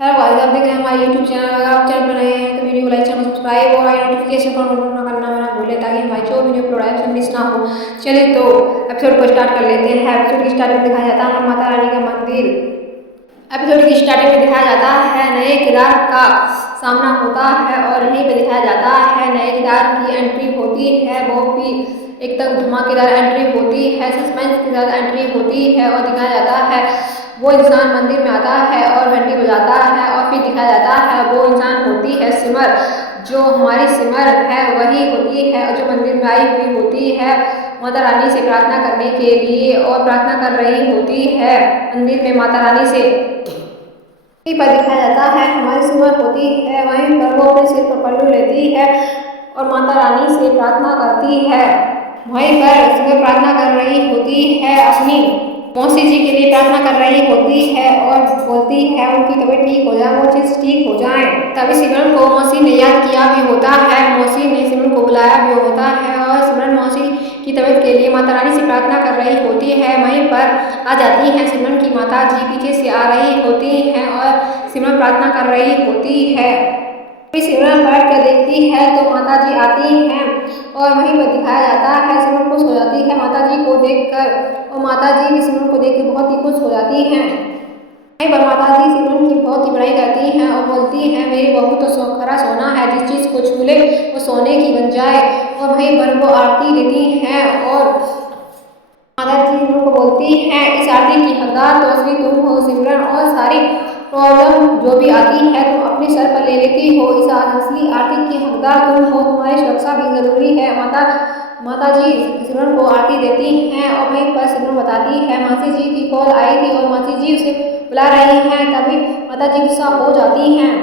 Hello guys, आप देख रहे हैं हमारे यूट्यूब चैनल। अगर आप चैनल पर नए हैं तो वीडियो को लाइक चैनल सब्सक्राइब और आई नोटिफिकेशन पर ऑन करना ना भूलें, ताकि हमारी जो वीडियो अपलोड है उसमें मिस ना हो। चलिए तो एपिसोड को स्टार्ट कर लेते हैं। एपिसोड की स्टार्टिंग में दिखाया जाता है माता रानी का मंदिर। एपिसोड की स्टार्टिंग में दिखाया जाता है नए किरदार का सामना होता है और यहीं पे दिखाया जाता है नए किरदार की एंट्री होती है। वो भी एकदम धमाकेदार एंट्री होती है, सस्पेंस के साथ एंट्री होती है और दिखाया जाता है वो इंसान मंदिर में आता है और घंटी बजाता है और फिर दिखाया जाता है वो इंसान होती है सिमर। जो हमारी सिमर है वही होती है और जो मंदिर में आई हुई होती है माता रानी से प्रार्थना करने के लिए और प्रार्थना कर रही होती है मंदिर में माता रानी से। वहीं पर दिखाया जाता है हमारी सिमर होती है, वहीं पर वो अपने सिर पर पल्लू लेती है और माता रानी से प्रार्थना करती है। वहीं पर सिमर प्रार्थना कर रही होती है, अपनी मौसी जी के लिए प्रार्थना कर रही होती है और बोलती है उनकी तबीयत ठीक हो जाए, वो चीज़ ठीक हो जाए। तभी सिमरन को मौसी ने याद किया भी होता है, मौसी ने सिमरन को बुलाया भी होता है और सिमरन मौसी की तबीयत के लिए माता रानी से प्रार्थना कर रही होती है। वहीं पर आ जाती है सिमरन की माता जी, पीछे से आ रही होती हैं और सिमरन प्रार्थना कर रही होती है। सिमरन बैठ कर देखती है तो माता जी आती हैं और वहीं पर दिखाया जाता है सिमरन खुश हो जाती है माता जी को देखकर और माता जी भी सिमरन को देख कर बहुत ही खुश हो जाती हैं। वहीं पर माता जी सिमरन की बहुत ही बड़ाई करती हैं और बोलती हैं मेरी बहू तो खरा सोना है, जिस चीज़ को छू ले वो सोने की बन जाए। और वहीं पर वो आरती लेती हैं और माता जी सिमरन को बोलती हैं इस आरती की हकदार तो असली तुम हो सिमरन, और सारी प्रॉब्लम जो भी आती है तुम अपने सर पर ले लेती हो। इस असली आरती की हकदार तुम हो, तुम्हारी सुरक्षा भी जरूरी है। माता जी सिमरन को आरती देती हैं और वहीं पर सिमरन बताती है मासी जी की कॉल आई थी और मासी जी उसे बुला रही हैं। तभी माता जी गुस्सा हो जाती हैं,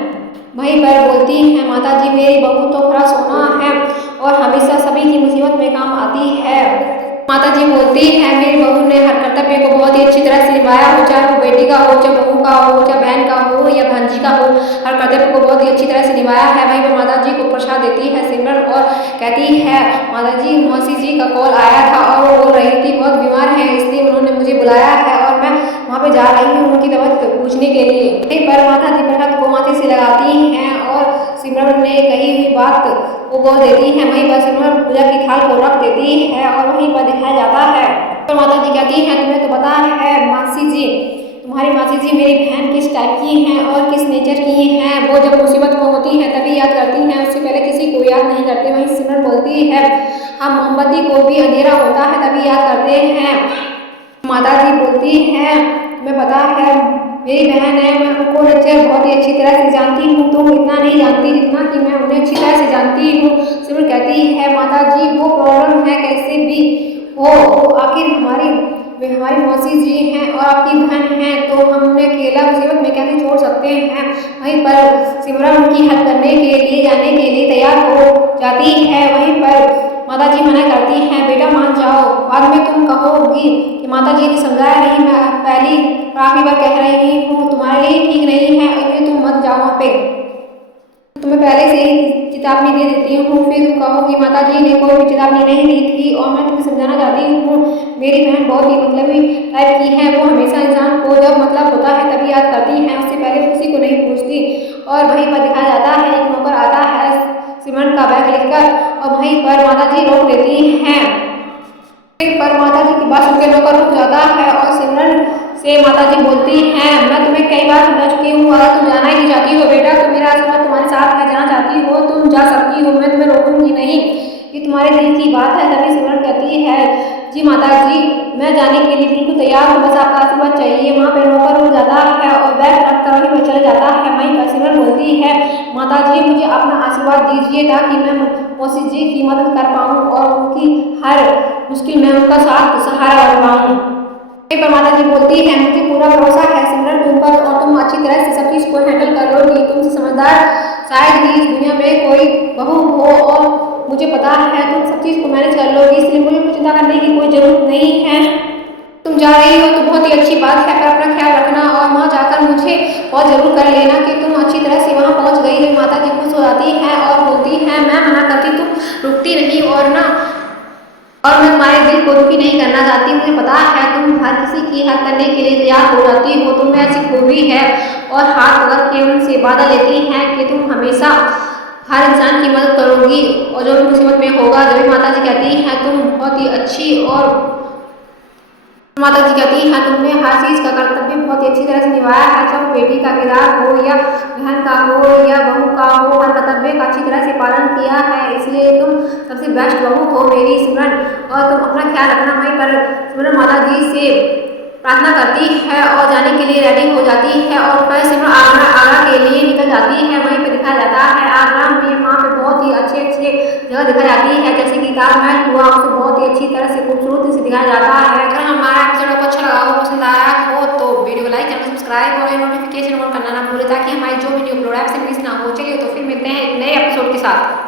वहीं पर बोलती हैं माता जी मेरी बहू तो खरा सोना है और हमेशा सभी की मुसीबत में काम आती है। माता जी बोलती हैं मेरी बहू ने हर कर्तव्य को बहुत ही अच्छी तरह से निभाया हो, चाहे वो बेटी का हो, चाहे बहू का हो, चाहे बहन का हो या भांजी का हो, हर कर्तव्य को बहुत ही अच्छी तरह से निभाया है। वहीं पर माता जी को प्रसाद देती है सिमरन और कहती है माता जी मौसी जी का कॉल आया था और वो बोल रही थी बहुत बीमार है, इसलिए उन्होंने मुझे बुलाया है और मैं वहाँ पे जा रही हूँ उनकी तबीयत पूछने के लिए। वहीं पर माता जी प्रसाद को माथे से लगाती हैं और सिमरन ने कही हुई बात वो बोल देती है। वहीं पर सिमरन पूजा की थाल को रख देती है और वहीं पर दिखाया जाता है तो माता जी कहती हैं तुम्हें तो पता है मासी जी, तुम्हारी मासी जी मेरी बहन किस टाइप की हैं और किस नेचर की हैं। वो जब मुसीबत में होती हैं तभी याद करती हैं, उससे पहले किसी को याद नहीं करते। वहीं सिमरन बोलती है हम मोमबत्ती को भी अंधेरा होता है तभी याद करते हैं। माता जी बोलती हैं तुम्हें पता है मेरी बहन है, मैं उनको नेचर बहुत ही अच्छी तरह से जानती हूँ, तुम इतना नहीं जानती जितना कि मैं उन्हें अच्छी तरह से जानती हूँ। सिमरन कहती है माता जी वो प्रॉब्लम है कैसे भी हो, वो आखिर हमारी मौसी जी हैं और आपकी बहन हैं, तो हम उन्हें अकेला मुसीबत में कैसे छोड़ सकते हैं। वहीं पर सिमरन उनकी हेल्प करने के लिए जाने के लिए तैयार हो जाती है। वहीं पर माता जी मना करती हैं बेटा मान जाओ, बाद में तुम कहोगी कि माता जी ने समझाया नहीं, मैं पहली आखिरी बार कह रही हूँ तुम्हारे लिए ठीक नहीं है, इसलिए तुम मत जाओ वहाँ पे, तुम्हें पहले से ही चेतावनी दे देती हूँ। फिर तुम कहो कि माता जी ने कोई भी चेतावनी नहीं दी थी और मैं तुम्हें समझाना चाहती हूँ मेरी बहन बहुत ही मतलबी टाइप की है, वो हमेशा इंसान को जब मतलब होता है तभी याद करती है, उससे पहले किसी को नहीं पूछती। और वहीं पर दिखाया जाता है एक नौकर आता है सिमरन का बैग लेकर और वहीं पर माता जी रोक देती हैं। पर माता जी की बात सुनकर नौकर रुक जाता है और सिमरन से माता जी बोलती हैं मैं तुम्हें कई बार समझा चुकी हूँ, अगर तुम जाना ही चाहती हो बेटा तो मेरा आशीर्वाद तुम्हारे साथ है, जाना चाहती हो तुम जा सकती हो, मैं तुम्हें रोकूंगी नहीं, ये तुम्हारे दिल की बात है। तभी सिमरन कहती है जी माता जी मैं जाने के लिए बिल्कुल तैयार हूँ, बस आपका आशीर्वाद चाहिए। वहाँ पे नौकर रुक जाता है और बैग रख कर वहीं पर चला जाता है। वहीं पर सिमरन बोलती है माता जी मुझे अपना आशीर्वाद दीजिए ताकि मैं मौसी जी की मदद कर पाऊँ और उनकी हर मुश्किल में उनका साथ सहारा बन पाऊँ। पर माता जी बोलती है मुझे पूरा भरोसा है सिमरन तुम पर और तुम अच्छी तरह से सब चीज़ को हैंडल कर लोगी, तुमसे समझदार शायद ही इस दुनिया में कोई बहू हो और मुझे पता है तुम सब चीज़ को मैनेज कर लोगी, इसलिए मुझे चिंता करने की कोई ज़रूरत नहीं है। तुम जा रही हो तो बहुत ही अच्छी बात है, पर अपना ख्याल रखना और वहाँ जाकर मुझे कॉल जरूर कर लेना कि तुम अच्छी तरह से वहाँ पहुँच गई। माता जी खुश हो जाती हैं और बोलती हैं मैं मना करती तुम रुकती नहीं और ना और मैं तुम्हारे दिल को दुखी नहीं करना चाहती। मुझे पता है तुम हर किसी की हेल्प करने के लिए तैयार हो जाती हो, तुम में ऐसी खूबी है और हाथ पकड़ के उनसे वादा लेती हैं कि तुम हमेशा हर इंसान की मदद करोगी और जो भी मुसीबत में होगा। जब भी माता जी कहती हैं तुम बहुत ही अच्छी और माता जी कहती हैं तुमने हर चीज का कर्तव्य बहुत ही अच्छी तरह से निभाया है, चाहे वो बेटी का किरदार हो या बहन का हो या बहू का हो, हर कर्तव्य का अच्छी तरह से पालन किया है, इसलिए तुम सबसे बेस्ट बहू हो मेरी सिमरन। और तुम अपना ख्याल रखना। वहीं पर सिमरन माता जी से प्रार्थना करती है और जाने के लिए रेडी हो जाती है और फिर सिमरन आगरा के लिए निकल जाती है। वहीं पर दिखाया जाता है आगरा में वहाँ पे बहुत ही अच्छे अच्छे जगह दिखाई जाती है, जैसे कि ताजमहल हुआ, उसे बहुत ही अच्छी तरह से खूबसूरती से दिखाया जाता है। अगर हमारा एपिसोड आपको अच्छा लगा हो, पसंद आया हो तो वीडियो को लाइक, चैनल सब्सक्राइब और नोटिफिकेशन ऑन करना ना भूलें ताकि हमारी जो वीडियो अपलोड है आपसे मिस ना हो। चलिए तो फिर मिलते हैं एक नए एपिसोड के साथ।